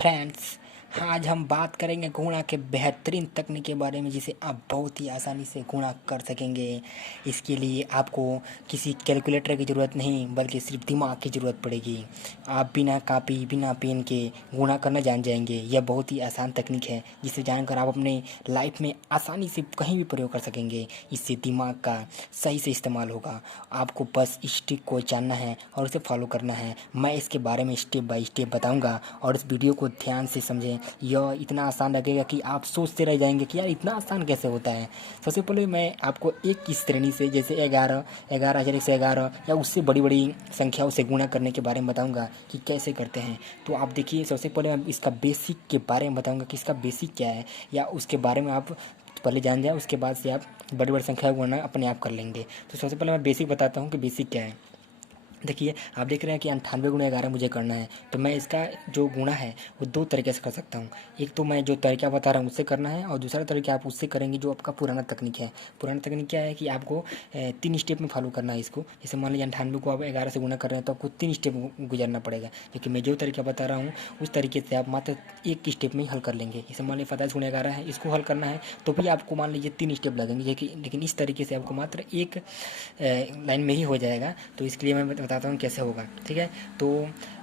Friends, आज हम बात करेंगे गुणा के बेहतरीन तकनीक के बारे में जिसे आप बहुत ही आसानी से गुणा कर सकेंगे। इसके लिए आपको किसी कैलकुलेटर की ज़रूरत नहीं बल्कि सिर्फ दिमाग की ज़रूरत पड़ेगी। आप बिना कापी बिना पेन के गुणा करना जान जाएंगे। यह बहुत ही आसान तकनीक है जिसे जानकर आप अपने लाइफ में आसानी से कहीं भी प्रयोग कर सकेंगे। इससे दिमाग का सही से इस्तेमाल होगा। आपको बस इस ट्रिक को जानना है और उसे फॉलो करना है। मैं इसके बारे में स्टेप बाय स्टेप बताऊंगा और इस वीडियो को ध्यान से समझें। यह इतना आसान लगेगा कि आप सोचते रह जाएंगे कि यार इतना आसान कैसे होता है। सबसे पहले मैं आपको एक की श्रेणी से जैसे 11,111 या उससे बड़ी बड़ी संख्याओं से गुणा करने के बारे में बताऊंगा कि कैसे करते हैं। तो आप देखिए, सबसे पहले मैं इसका बेसिक के बारे में बताऊंगा कि इसका बेसिक क्या है, या उसके बारे में आप पहले जान जाए, उसके बाद से आप बड़ी बड़ी संख्या गुणा अपने आप कर लेंगे। तो सबसे पहले मैं बेसिक बताता हूँ कि बेसिक क्या है। देखिए, आप देख रहे हैं कि 98 × 11 मुझे करना है, तो मैं इसका जो गुणा है वो दो तरीके से कर सकता हूँ। एक तो मैं जो तरीका बता रहा हूँ उससे करना है, और दूसरा तरीका आप उससे करेंगे जो आपका पुराना तकनीक है। पुराना तकनीक क्या है कि आपको 3 स्टेप में फॉलो करना है इसको। जैसे मान लीजिए 98 को आप 11 से गुणा कर रहे हैं तो आपको 3 स्टेप गुजरना पड़ेगा। लेकिन मैं जो तरीका बता रहा हूँ उस तरीके से आप मात्र एक स्टेप में ही हल कर लेंगे। जैसे मान लीजिए 27 × 11 है, इसको हल करना है तो भी आपको मान लीजिए 3 स्टेप लगेंगे, लेकिन इस तरीके से आपको मात्र एक लाइन में ही हो जाएगा। तो इसके लिए मैं बताता हूँ कैसे होगा, ठीक है। तो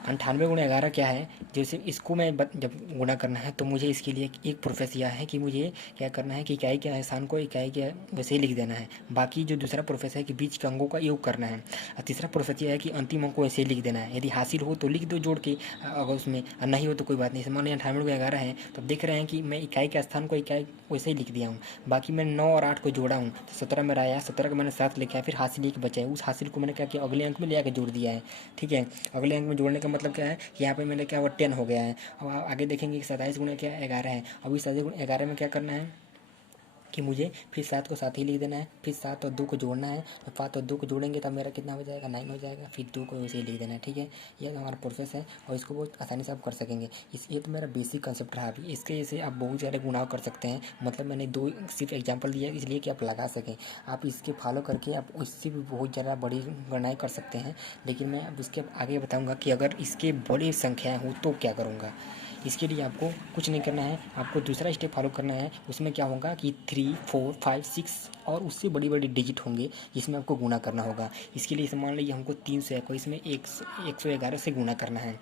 98 × 11 क्या है, जैसे इसको मैं जब गुणा करना है तो मुझे इसके लिए एक प्रोसेस यह है कि मुझे क्या करना है कि इकाई के स्थान को इकाई के वैसे ही लिख देना है। बाकी जो दूसरा प्रोसेस है कि बीच के अंकों का योग करना है, और तीसरा प्रोसेस यह है कि अंतिम अंक को वैसे ही लिख देना है। यदि हासिल हो तो लिख दो जोड़ के, अगर उसमें नहीं हो तो कोई बात नहीं। मान लीजिए 98 × 11 है तो देख रहे हैं कि मैं इकाई के स्थान को इकाई वैसे ही लिख दिया हूँ। बाकी मैं 9 और 8 को जोड़ा हूँ तो 17 मेरा आया, 17 का मैंने 7 लिखा है, फिर हासिल एक बचा है। उस हासिल को मैंने क्या किया, अगले अंक में ले आकर जोड़ दिया है, ठीक है। अगले अंक में जोड़ने का मतलब क्या है कि यहाँ पे मैंने क्या हुआ, 10 हो गया है। अब आगे देखेंगे कि 27 × 11 है। अब इस 27 × 11 में क्या करना है कि मुझे फिर 7 को 7 ही लिख देना है, फिर 7 और 2 को जोड़ना है। तो 5 और 2 को जोड़ेंगे तब मेरा कितना हो जाएगा, 9 हो जाएगा। फिर 2 को वैसे ही लिख देना है, ठीक है। ये हमारा प्रोसेस है और इसको बहुत आसानी से आप कर सकेंगे। ये तो मेरा बेसिक कंसेप्ट रहा। अभी इसके जैसे आप बहुत सारे गुणाव कर सकते हैं। मतलब मैंने दो सिर्फ एग्जाम्पल दिया इसलिए कि आप लगा सकें। आप इसके फॉलो करके आप इससे भी बहुत ज़्यादा बड़ी गणनाएँ कर सकते हैं। लेकिन मैं अब इसके आगे बताऊँगा कि अगर इसके बड़ी संख्याएँ हो तो क्या करूँगा। इसके लिए आपको कुछ नहीं करना है, आपको दूसरा स्टेप फॉलो करना है। उसमें क्या होगा कि 3, 4, 5, 6 और उससे बड़ी बड़ी डिजिट होंगे जिसमें आपको गुणा करना होगा। इसके लिए मान लीजिए हमको 321 में 111 से गुणा करना है,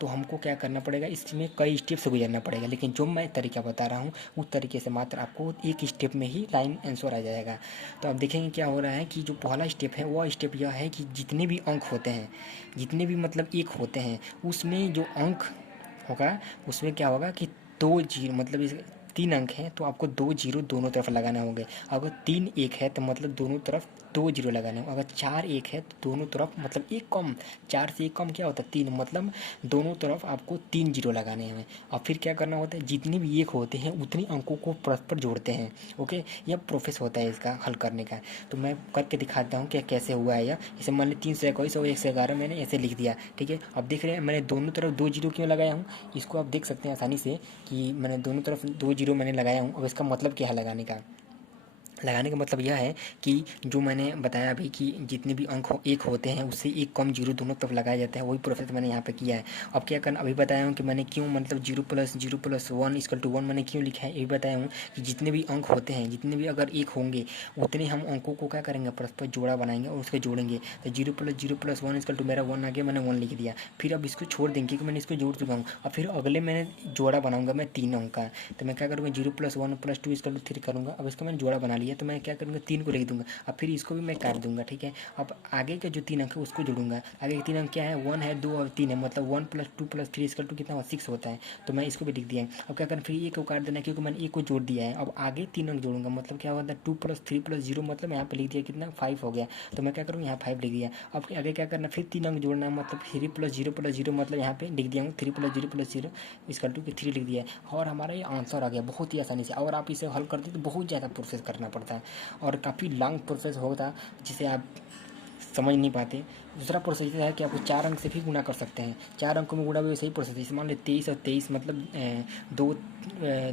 तो हमको क्या करना पड़ेगा, इसमें कई स्टेप से गुजरना पड़ेगा। लेकिन जो मैं तरीका बता रहा हूँ उस तरीके से मात्र आपको एक स्टेप में ही लाइन आंसर आ जाएगा। तो आप देखेंगे क्या हो रहा है कि जो पहला स्टेप है वह स्टेप यह है कि जितने भी अंक होते हैं, जितने भी मतलब एक होते हैं, उसमें जो अंक होगा उसमें क्या होगा कि 2 जीरो, मतलब इस 3 अंक हैं तो आपको 2 जीरो दोनों तरफ लगाने होंगे। अगर 3 एक है तो मतलब दोनों तरफ 2 जीरो लगाने होंगे। अगर 4 एक है तो दोनों तरफ मतलब एक कम, 4 से एक कम क्या होता है 3, मतलब दोनों तरफ आपको 3 जीरो लगाने हैं। और फिर क्या करना होता है, जितने भी एक होते हैं उतनी अंकों को परस्पर जोड़ते हैं। ओके, यह प्रोसेस होता है इसका हल करने का। तो मैं करके दिखाता हूँ कि कैसे हुआ है यह। जैसे मान ली 321 और 111 मैंने ऐसे लिख दिया, ठीक है। अब देख रहे हैं मैंने दोनों तरफ 2 जीरो क्यों लगाया हूँ। इसको आप देख सकते हैं आसानी से कि मैंने दोनों तरफ 2 जीरो मैंने लगाया हूँ। अब इसका मतलब क्या है लगाने का मतलब यह है कि जो मैंने बताया अभी कि जितने भी अंक एक होते हैं उससे एक कम जीरो दोनों तरफ लगाया जाता है, वही प्रोसेस मैंने यहाँ पे किया है। अब क्या करना, अभी बताया हूँ कि मैंने क्यों, मतलब 0 + 0 + 1 = 1 मैंने क्यों लिखा है, ये भी बताया हूँ कि जितने भी अंक होते हैं, जितने भी अगर एक होंगे उतने हम अंकों को क्या करेंगे, परस्पर जोड़ा बनाएंगे और उसको जोड़ेंगे। तो 0 + 0 + 1 = मेरा 1 आ गया, मैंने 1 लिख दिया। फिर अब इसको छोड़ देंगे क्योंकि मैंने इसको जोड़ चुका हूँ। और फिर अगले मैंने जोड़ा बनाऊंगा मैं 3 अंक का, तो मैं क्या करूँगा 0 + 1 + 2 = 3 करूँगा। अब इसका मैंने जोड़ा बना लिया तो मैं क्या करूँगा 3 को लिख दूंगा। अब फिर इसको भी मैं काट दूंगा, ठीक है। अब आगे के जो 3 अंक है उसको जोड़ूंगा। आगे के 3 अंक क्या है, 1 है, 2 और 3 है, मतलब 1 + 2 + 3 = कितना हुआ, 6 होता है। तो मैं इसको भी लिख दिया। अब क्या करना, फिर एक को काट देना क्योंकि मैंने एक को जोड़ दिया है। अब आगे 3 अंक जोड़ूंगा, मतलब क्या होता है 2 + 3 + 0, मतलब यहाँ पे लिख दिया कितना 5 हो गया। तो मैं क्या करूँ यहाँ 5 लिख दिया। अब आगे क्या करना, फिर 3 अंक जोड़ना, मतलब 3 + 0 + 0, मतलब यहाँ पे लिख दिया हूँ 3 + 0 + 0 = 3 लिख दिया है। और हमारा ये आंसर आ गया बहुत ही आसानी से। और आप इसे हल करते तो बहुत ज़्यादा प्रोसेस करना पड़ता है और काफ़ी लॉन्ग प्रोसेस होता, जिसे आप समझ नहीं पाते। दूसरा प्रोसेस है कि आपको 4 अंक से भी गुणा कर सकते हैं। 4 अंकों में गुणा भी वैसे ही प्रोसेस है। मान लीजिए 23 और 23 मतलब दो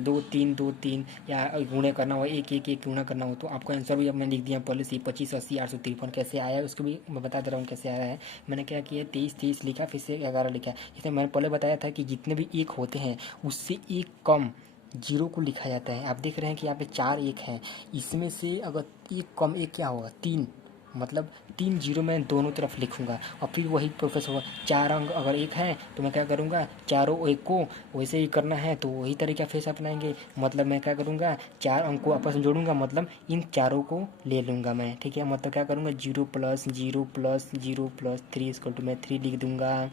दो तीन दो तीन या गुणे करना हो, एक एक एक गुणा करना हो, तो आपका आंसर भी अब मैंने लिख दिया पहले से 25 80 853 कैसे आया है उसको भी मैं बता दे रहा हूँ कैसे आया है। मैंने क्या किया 23 30 लिखा, फिर से 11 लिखा। इसमें मैंने पहले बताया था कि जितने भी एक होते हैं उससे एक कम जीरो को लिखा जाता है। आप देख रहे हैं कि यहाँ पे 4 एक हैं, इसमें से अगर एक कम एक क्या होगा 3, मतलब 3 जीरो मैं दोनों तरफ लिखूंगा। और फिर वही प्रोसेस होगा, 4 अंक अगर एक है तो मैं क्या करूँगा, चारों एक को वैसे ही करना है तो वही तरीका फिर से अपनाएंगे। मतलब मैं क्या करूँगा, 4 अंक को आपस में जोड़ूंगा, मतलब इन चारों को ले लूँगा मैं, ठीक है। मतलब क्या करूँगा, 0 + 0 + 0 + 3 = मैं 3 लिख दूँगा।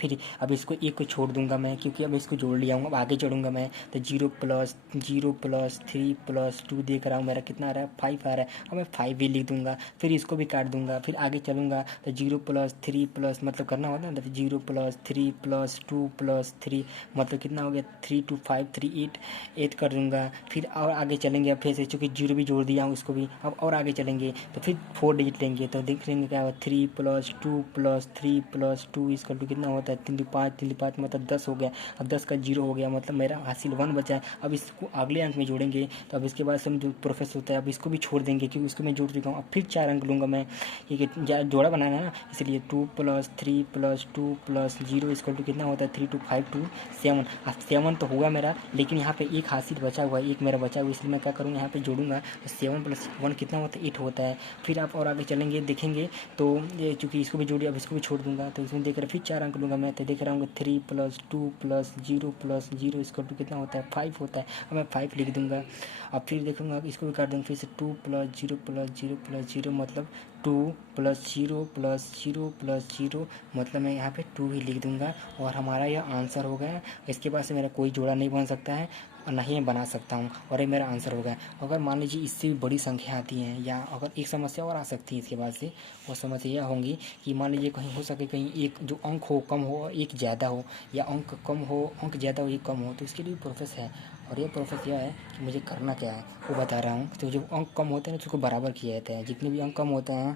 फिर अब इसको एक को छोड़ दूंगा मैं, क्योंकि अब इसको जोड़ लिया हूँ, अब आगे जोड़ूंगा मैं। तो 0 + 0 + 3 + 2 देख रहा हूँ, मेरा कितना आ रहा है 5 आ रहा है, अब मैं 5 भी लिख दूंगा। फिर इसको भी काट दूंगा, फिर आगे चलूंगा तो 0 + 3 + मतलब करना होता है ना, तो 0 + 3 + 2 + 3 मतलब कितना हो गया 3 2 5 3 8 8 कर दूंगा। फिर और आगे चलेंगे, अब फिर से चूँकि जीरो भी जोड़ दिया हूँ उसको भी, अब और आगे चलेंगे तो फिर 4 डिजिट लेंगे तो देख लेंगे क्या होगा 3 + 2 + 3 + 2 = कितना होता है 3 2 5 3 2 5 मतलब 10 हो गया। अब 10 का जीरो हो गया, मतलब मेरा हासिल 1 बचा है। अब इसको अगले अंक में जोड़ेंगे तो अब इसके बाद से हम जो प्रोसेस होता है अब इसको भी छोड़ देंगे, क्योंकि इसको मैं जोड़ चुका हूँ। अब फिर 4 अंक लूँगा मैं, क्योंकि जोड़ा बनाना है ना, इसलिए 2 + 3 + 2 + 0 = कितना होता है 3 2 5 2 7। अब 7 तो हुआ मेरा, लेकिन यहाँ पे एक हासिल बचा हुआ है, एक मेरा बचा हुआ है, इसलिए मैं क्या करूँगा यहाँ पे जोड़ूंगा तो 7 + 1 कितना होता है 8 होता है। फिर आप और आगे चलेंगे देखेंगे तो ये चूँकि इसको भी जोड़िए, अब इसको भी छोड़ दूंगा तो इसमें देख रहे फिर 4 अंक लूँगा मैं, तो देख रहा हूँ 3 + 2 + 0 + 0 = कितना होता है 5 होता है। अब मैं 5 लिख दूंगा। अब फिर देखूंगा इसको भी काट दूंगा, फिर से 2 + 0 + 0 + 0 मतलब 2 + 0 + 0 + 0 मतलब मैं यहाँ पे 2 ही लिख दूंगा और हमारा यह आंसर हो गया। इसके बाद से मेरा कोई जोड़ा नहीं बन सकता है और ना ही मैं बना सकता हूँ, और ये मेरा आंसर हो गया। अगर मान लीजिए इससे भी बड़ी संख्या आती हैं, या अगर एक समस्या और आ सकती है इसके बाद से, वो समस्या यह होंगी कि मान लीजिए कहीं हो सके कहीं एक जो अंक हो कम हो और एक ज़्यादा हो, या अंक कम हो अंक ज़्यादा हो एक कम हो, तो इसके लिए प्रोसेस है। और ये प्रोसेस यह है कि मुझे करना क्या है वो बता रहा हूँ। तो जो अंक कम होते हैं ना उसको बराबर किया जाता है, जितने भी अंक कम होते हैं